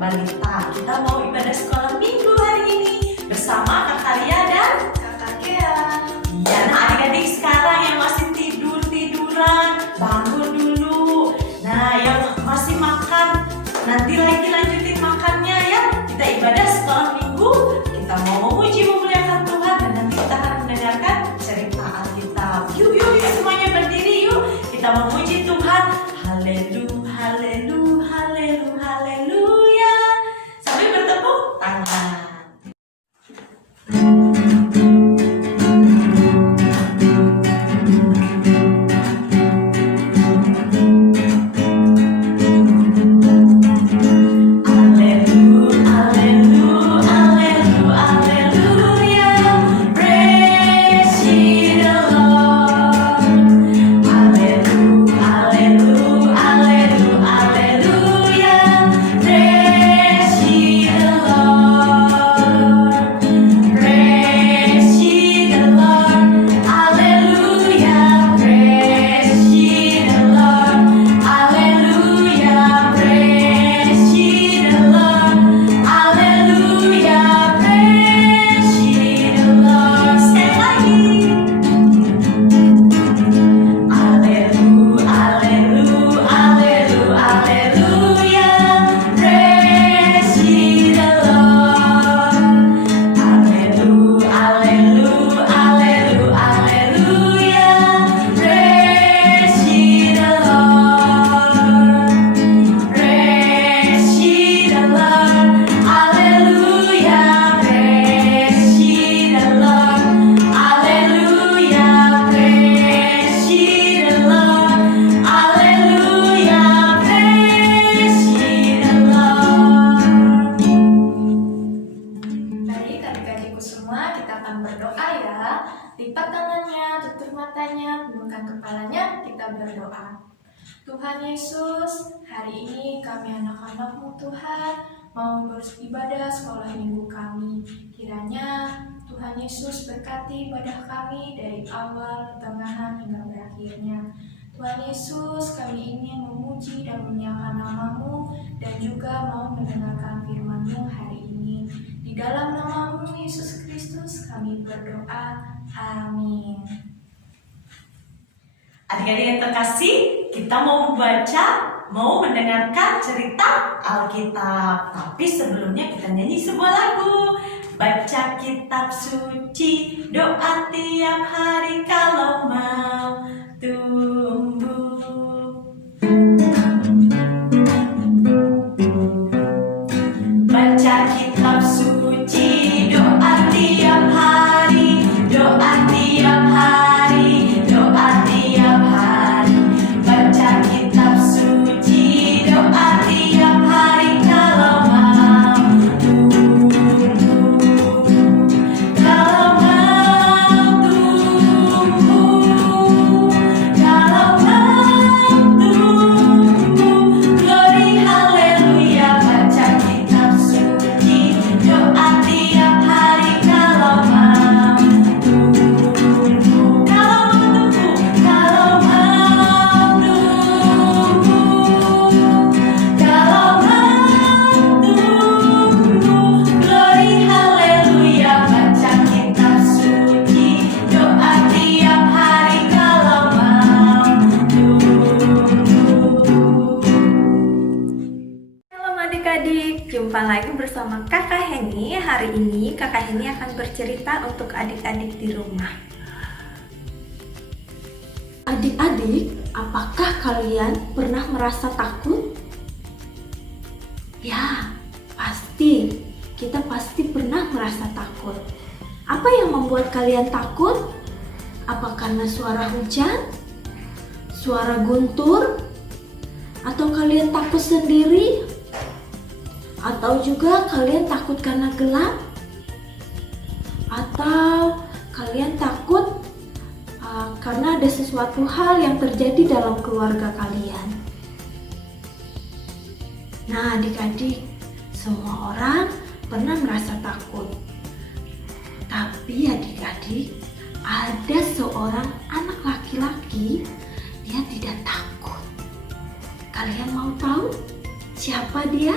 Balita. Kita mau ibadah sekolah minggu hari ini bersama Kak Talia dan Kakak Kea. Ya, nah adik-adik sekarang yang masih tiduran, bangun dulu. Nah, yang masih makan, nanti lagi lanjutin makannya ya. Kita ibadah sekolah minggu, kita mau memuji memuliakan Tuhan dan nanti kita akan mendengarkan cerita Alkitab. Yuk semuanya berdiri yuk. Kita memuji Tuhan. Haleluya, haleluya, haleluya, haleluya. Sambil bertepuk tangan. Lipat tangannya, tutup matanya, tundukkan kepalanya, kita berdoa. Tuhan Yesus, hari ini kami anak-anak-Mu Tuhan, mau beribadah sekolah minggu kami. Kiranya Tuhan Yesus berkati ibadah kami dari awal, pertengahan, hingga berakhirnya. Tuhan Yesus, kami ingin memuji dan memuliakan nama-Mu dan juga mau mendengarkan firman-Mu hari ini. Di dalam nama-Mu Yesus Kristus kami berdoa. Amin. Adik-adik yang terkasih, kita mau mendengarkan cerita Alkitab. Tapi sebelumnya kita nyanyi sebuah lagu. Baca kitab suci, doa tiap hari kalau mau tumbuh. Baca kitab suci, doa tiap hari, doa tiap hari, doa tiap hari. Baca kitab suci, doa tiap hari kalau mau tumbuh. Kalau mau tumbuh, kalau mau tumbuh. Glory haleluya. Baca kitab suci, doa tiap hari kalau mau tumbuh. Kalau mau tumbuh, kalau mau tumbuh. Glory haleluya. Baca kitab suci, doa tiap hari kalau mau tumbuh. Halo adik-adik, jumpa lagi bersama Kakak Heni. Hari ini Kakak Heni akan bercerita untuk adik-adik di rumah. Adik-adik, apakah kalian pernah merasa takut? Ya, pasti. Kita pasti pernah merasa takut. Apa yang membuat kalian takut? Apa karena suara hujan? Suara guntur? Atau kalian takut sendiri? Atau juga kalian takut karena gelap? Atau kalian takut karena ada sesuatu hal yang terjadi dalam keluarga kalian? Nah, adik-adik, semua orang pernah merasa takut. Tapi adik-adik, ada seorang anak laki-laki, dia tidak takut. Kalian mau tahu siapa dia?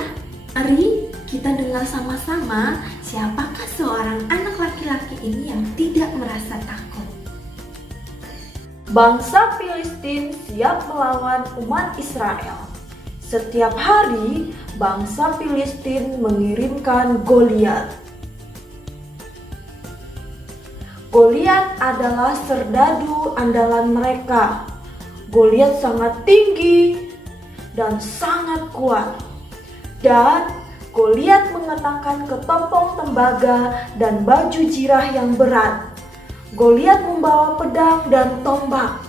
Mari kita dengar sama-sama siapakah seorang anak laki-laki ini yang tidak merasa takut. Bangsa Filistin siap melawan umat Israel. Setiap hari, bangsa Filistin mengirimkan Goliat. Goliat adalah serdadu andalan mereka. Goliat sangat tinggi dan sangat kuat. Dan Goliat mengenakan ketopong tembaga dan baju jirah yang berat. Goliat membawa pedang dan tombak.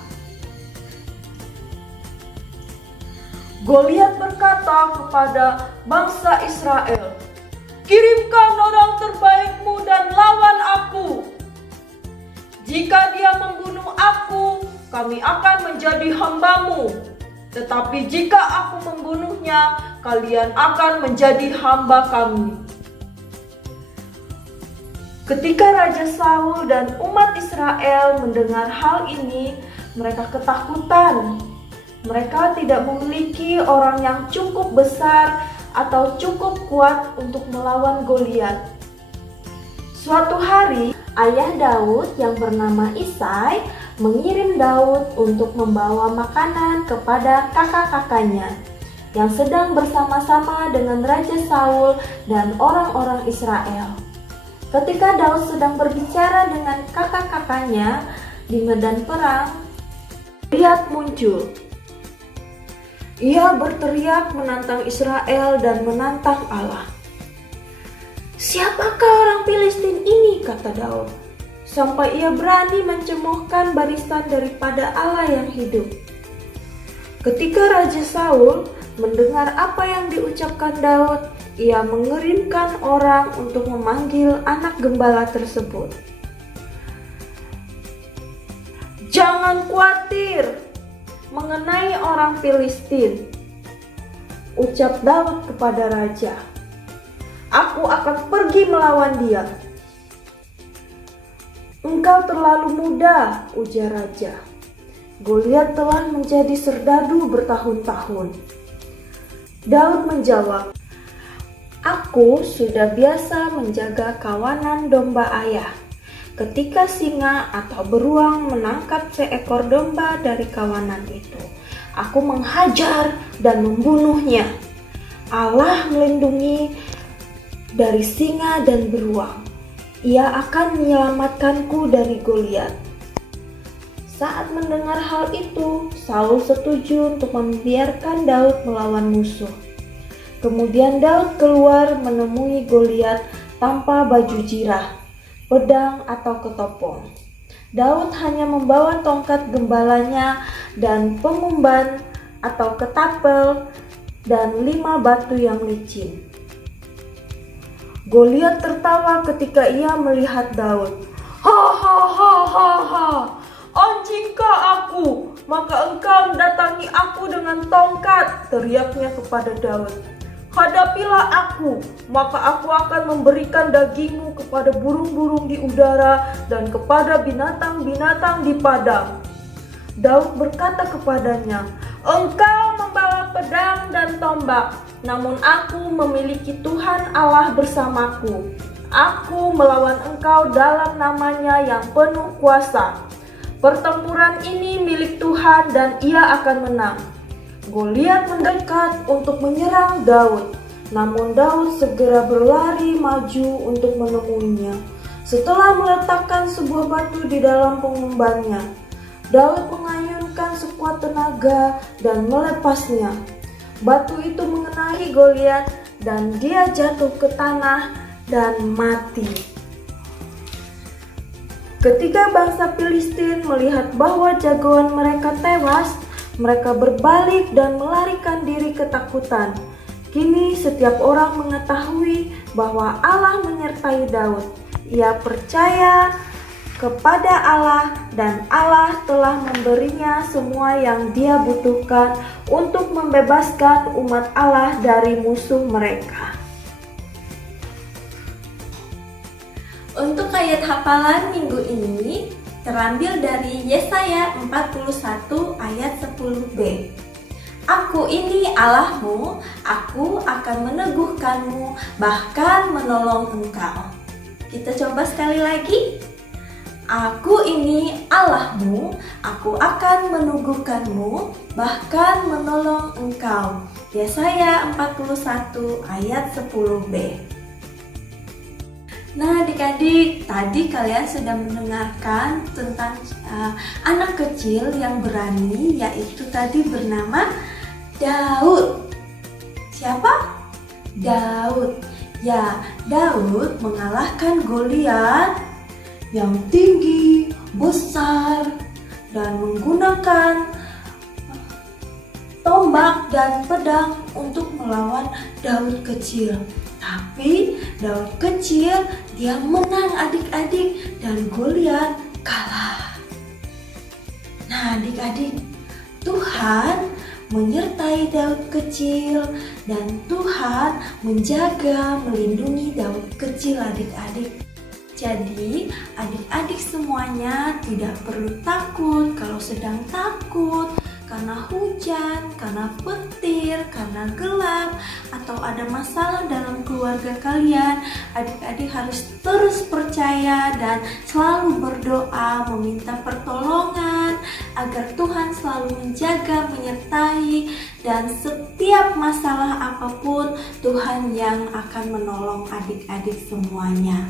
Goliat berkata kepada bangsa Israel, "Kirimkan orang terbaikmu dan lawan aku. Jika dia membunuh aku, kami akan menjadi hambamu. Tetapi jika aku membunuhnya, kalian akan menjadi hamba kami." Ketika Raja Saul dan umat Israel mendengar hal ini, mereka ketakutan. Mereka tidak memiliki orang yang cukup besar atau cukup kuat untuk melawan Goliat. Suatu hari, ayah Daud yang bernama Isai mengirim Daud untuk membawa makanan kepada kakak-kakaknya yang sedang bersama-sama dengan Raja Saul dan orang-orang Israel. Ketika Daud sedang berbicara dengan kakak-kakaknya di medan perang, Goliat muncul. Ia berteriak menantang Israel dan menantang Allah. "Siapakah orang Filistin ini?" kata Daud, "sampai ia berani mencemoohkan barisan daripada Allah yang hidup." Ketika Raja Saul mendengar apa yang diucapkan Daud, ia mengirimkan orang untuk memanggil anak gembala tersebut. "Jangan khawatir mengenai orang Filistin," ucap Daud kepada raja. "Aku akan pergi melawan dia." "Engkau terlalu muda," ujar raja. "Goliat telah menjadi serdadu bertahun-tahun." Daud menjawab, "Aku sudah biasa menjaga kawanan domba ayah. Ketika singa atau beruang menangkap seekor domba dari kawanan itu, aku menghajar dan membunuhnya. Allah melindungi dari singa dan beruang. Ia akan menyelamatkanku dari Goliat." Saat mendengar hal itu, Saul setuju untuk membiarkan Daud melawan musuh. Kemudian Daud keluar menemui Goliat tanpa baju jirah, pedang atau ketopong. Daud hanya membawa tongkat gembalanya dan pengumban atau ketapel dan 5 batu yang licin. Goliat tertawa ketika ia melihat Daud. "Ha ha ha ha ha! Anjingkah aku, maka engkau mendatangi aku dengan tongkat," teriaknya kepada Daud. "Hadapilah aku, maka aku akan memberikan dagingmu kepada burung-burung di udara dan kepada binatang-binatang di padang." Daud berkata kepadanya, "Engkau membawa pedang dan tombak, namun aku memiliki Tuhan Allah bersamaku. Aku melawan engkau dalam namanya yang penuh kuasa. Pertempuran ini milik Tuhan dan ia akan menang." Goliat mendekat untuk menyerang Daud, namun Daud segera berlari maju untuk menemuinya. Setelah meletakkan sebuah batu di dalam pengumbannya, Daud mengayunkan sekuat tenaga dan melepasnya. Batu itu mengenai Goliat dan dia jatuh ke tanah dan mati. Ketika bangsa Filistin melihat bahwa jagoan mereka tewas, mereka berbalik dan melarikan diri ketakutan. Kini setiap orang mengetahui bahwa Allah menyertai Daud. Ia percaya kepada Allah dan Allah telah memberinya semua yang dia butuhkan untuk membebaskan umat Allah dari musuh mereka. Untuk ayat hafalan minggu ini terambil dari Yesaya 41 ayat 10b. Aku ini Allahmu, aku akan meneguhkanmu, bahkan menolong engkau. Kita coba sekali lagi. Aku ini Allahmu, aku akan meneguhkanmu, bahkan menolong engkau. Yesaya 41 ayat 10b. Nah adik-adik, tadi kalian sudah mendengarkan tentang anak kecil yang berani, yaitu tadi bernama Daud. Siapa? Daud. Ya, Daud mengalahkan Goliat yang tinggi, besar, dan menggunakan tombak dan pedang untuk melawan Daud kecil. Tapi Daud kecil dia menang adik-adik dan Goliat kalah. Nah adik-adik, Tuhan menyertai Daud kecil dan Tuhan menjaga, melindungi Daud kecil adik-adik. Jadi adik-adik semuanya tidak perlu takut kalau sedang takut karena hujan, karena petir, karena gelap, atau ada masalah dalam keluarga kalian. Adik-adik harus terus percaya dan selalu berdoa, meminta pertolongan agar Tuhan selalu menjaga, menyertai, dan setiap masalah apapun Tuhan yang akan menolong adik-adik semuanya.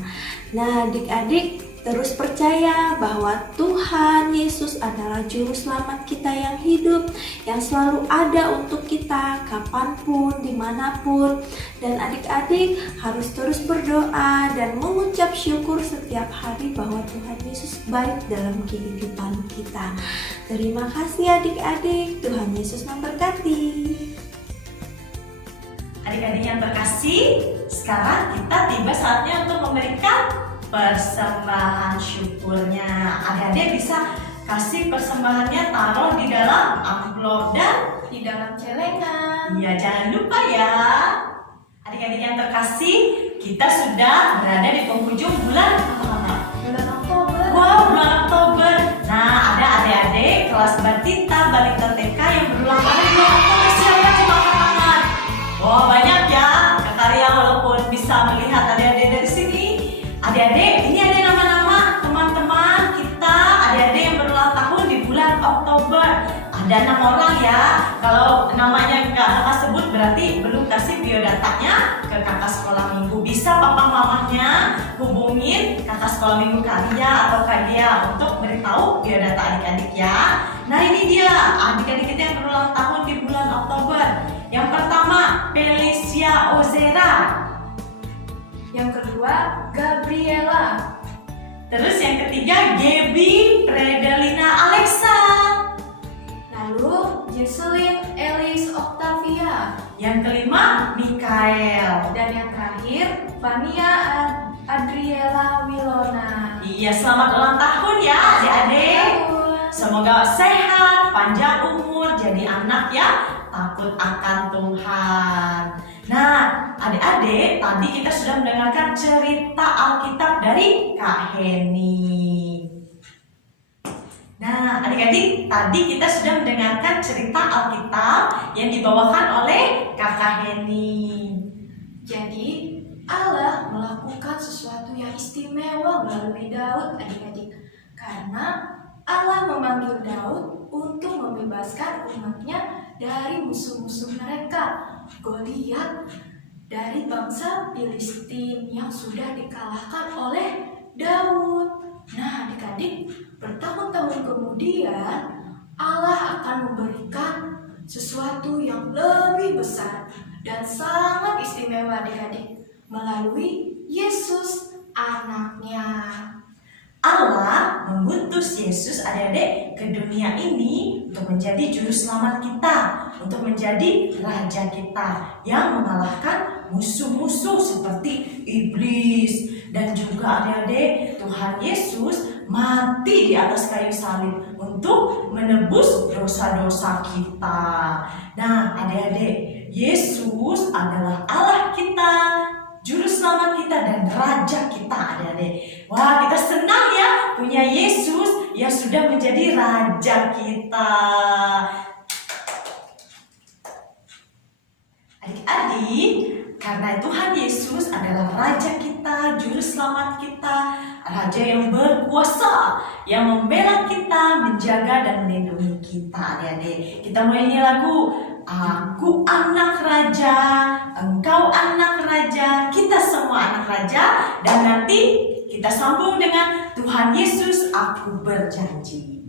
Nah adik-adik, terus percaya bahwa Tuhan Yesus adalah juru selamat kita yang hidup, yang selalu ada untuk kita kapanpun, dimanapun. Dan adik-adik harus terus berdoa dan mengucap syukur setiap hari bahwa Tuhan Yesus baik dalam kehidupan kita. Terima kasih adik-adik, Tuhan Yesus memberkati. Adik-adik yang terkasih, sekarang kita tiba saatnya untuk memberikan persembahan syukurnya. Adik-adik bisa kasih persembahannya, taruh di dalam amplop dan Di dalam celengan. ya jangan lupa ya. Adik-adik yang terkasih, kita sudah berada di penghujung bulan apa? Bulan Oktober. Wow, bulan Oktober. Nah, ada adik-adik kelas Batita, Balita TK yang berulang tahun bulan Oktober. Siapa coba angkat tangan? Wah, banyak ya. Kak Arya walaupun bisa melihat adik-adik dari sini. Adik-adik, ini ada nama-nama teman-teman kita, adik-adik yang berulang tahun di bulan Oktober. Ada 6 orang ya. Kalau namanya kakak sebut berarti belum kasih biodatanya ke kakak sekolah minggu. Bisa papa mamahnya hubungin kakak sekolah minggu Karia atau Kak Dia untuk beritahu biodata adik-adik ya. Nah ini dia adik-adik kita yang berulang tahun di bulan Oktober. Yang pertama, Felicia Ozera. Yang kedua, Gabriela. Terus yang ketiga, Gaby Predelina Alexa. Lalu, Jesselyn Elis Octavia. Yang kelima, Mikael. Dan yang terakhir, Vania Adriela Wilona. Iya, selamat ulang tahun ya adik-adik. Semoga sehat, panjang umur, jadi anak ya takut akan Tuhan. Nah, adik-adik, tadi kita sudah mendengarkan cerita Alkitab dari Kak Heni. Nah, adik-adik, tadi kita sudah mendengarkan cerita Alkitab yang dibawakan oleh Kakak Heni. Jadi, Allah melakukan sesuatu yang istimewa melalui Daud, adik-adik. Karena Allah memanggil Daud untuk membebaskan umatnya dari musuh-musuh mereka, Goliat, dari bangsa Filistin yang sudah dikalahkan oleh Daud. Nah, adik-adik, bertahun-tahun kemudian Allah akan memberikan sesuatu yang lebih besar dan sangat istimewa adik-adik melalui Yesus anaknya. Allah mengutus Yesus adik-adik ke dunia ini untuk menjadi juru selamat kita, untuk menjadi raja kita yang mengalahkan musuh-musuh seperti iblis. Dan juga adik-adik, Tuhan Yesus mati di atas kayu salib untuk menebus dosa-dosa kita. Nah adik-adik, Yesus adalah Allah kita, juru selamat kita dan raja kita adik-adik. Wah, kita senang ya punya Yesus yang sudah menjadi raja kita. Adik-adik, karena Tuhan Yesus adalah raja kita, juru selamat kita, raja yang berkuasa, yang membela kita, menjaga dan melindungi kita adik-adik. Kita mau nyanyi lagu Aku anak raja, engkau anak raja, kita semua anak raja. Dan nanti kita sambung dengan Tuhan Yesus, aku berjanji.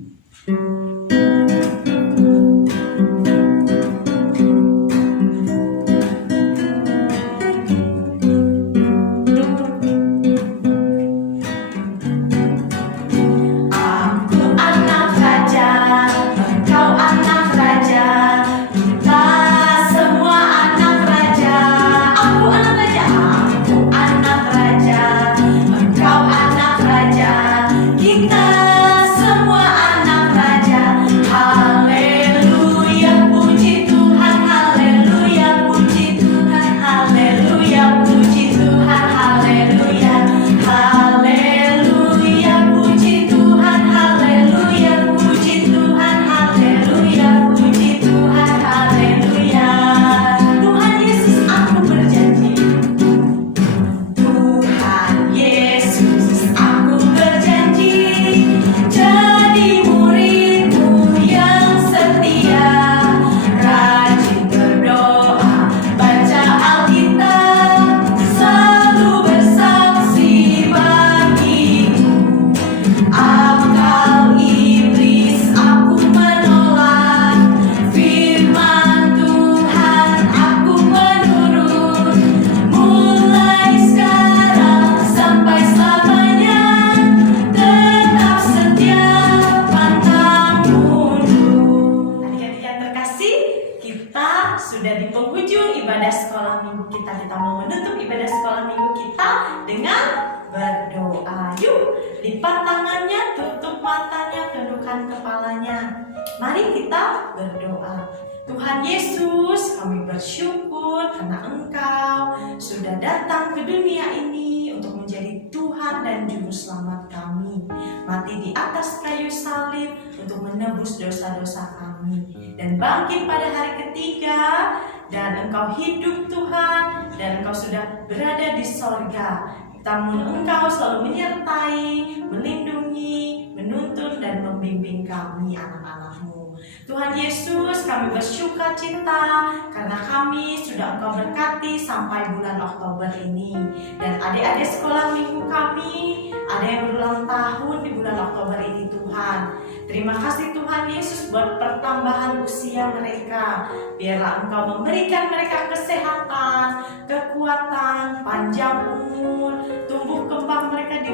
Sudah di penghujung ibadah sekolah minggu kita. Kita mau menutup ibadah sekolah minggu kita dengan berdoa. Yuk, lipat tangannya, tutup matanya, tundukkan kepalanya. Mari kita berdoa. Tuhan Yesus, kami bersyukur karena Engkau sudah datang ke dunia ini untuk menjadi Tuhan dan Juru Selamat kami. Mati di atas kayu salib untuk menebus dosa-dosa kami. Dan bangkit pada hari ketiga, dan Engkau hidup Tuhan, dan Engkau sudah berada di sorga. Namun Engkau selalu menyertai, melindungi, menuntun dan membimbing kami anak-anak-Mu. Tuhan Yesus, kami bersuka cita karena kami sudah Engkau berkati sampai bulan Oktober ini. Dan adik-adik sekolah minggu kami, ada yang berulang tahun di bulan Oktober ini Tuhan. Terima kasih Tuhan Yesus buat pertambahan usia mereka. Biarlah Engkau memberikan mereka kesehatan, kekuatan, panjang umur, tumbuh kembang mereka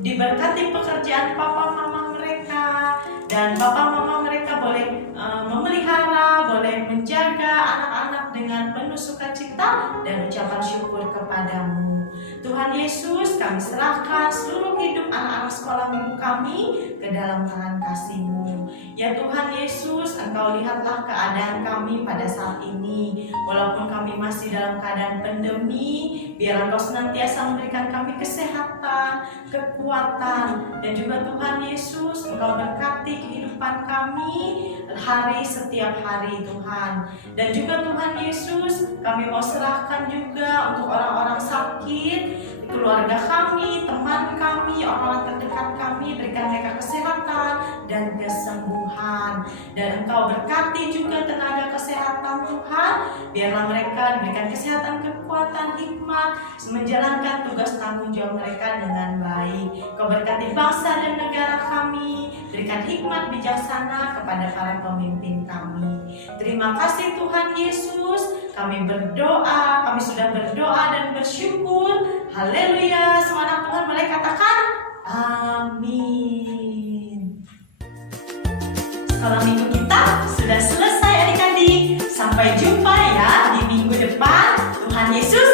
diberkati pekerjaan papa mama mereka, dan papa mama mereka boleh memelihara, boleh menjaga anak-anak dengan penuh sukacita dan ucapan syukur kepadamu. Tuhan Yesus, kami serahkan seluruh hidup anak-anak sekolah minggu kami ke dalam tangan kasih-Mu. Ya Tuhan Yesus, Engkau lihatlah keadaan kami pada saat ini. Walaupun kami masih dalam keadaan pandemi, biar Engkau senantiasa memberikan kami kesehatan, kekuatan, dan juga Tuhan Yesus, Engkau berkati kehidupan kami setiap hari Tuhan. Dan juga Tuhan Yesus, kami mau serahkan juga untuk orang-orang sakit, keluarga kami, teman teman kami, orang-orang terdekat kami, berikan mereka kesehatan dan kesembuhan. Dan Engkau berkati juga tenaga kesehatan Tuhan, biarlah mereka diberikan kesehatan, kekuatan, hikmat, menjalankan tugas tanggung jawab mereka dengan baik. Kau berkati bangsa dan negara kami, berikan hikmat bijaksana kepada para pemimpin kami. Terima kasih Tuhan Yesus, kami berdoa, kami sudah berdoa dan bersyukur. Haleluya, semua anak Tuhan boleh katakan amin. Sekolah minggu kita sudah selesai adik-adik. Sampai jumpa ya di minggu depan. Tuhan Yesus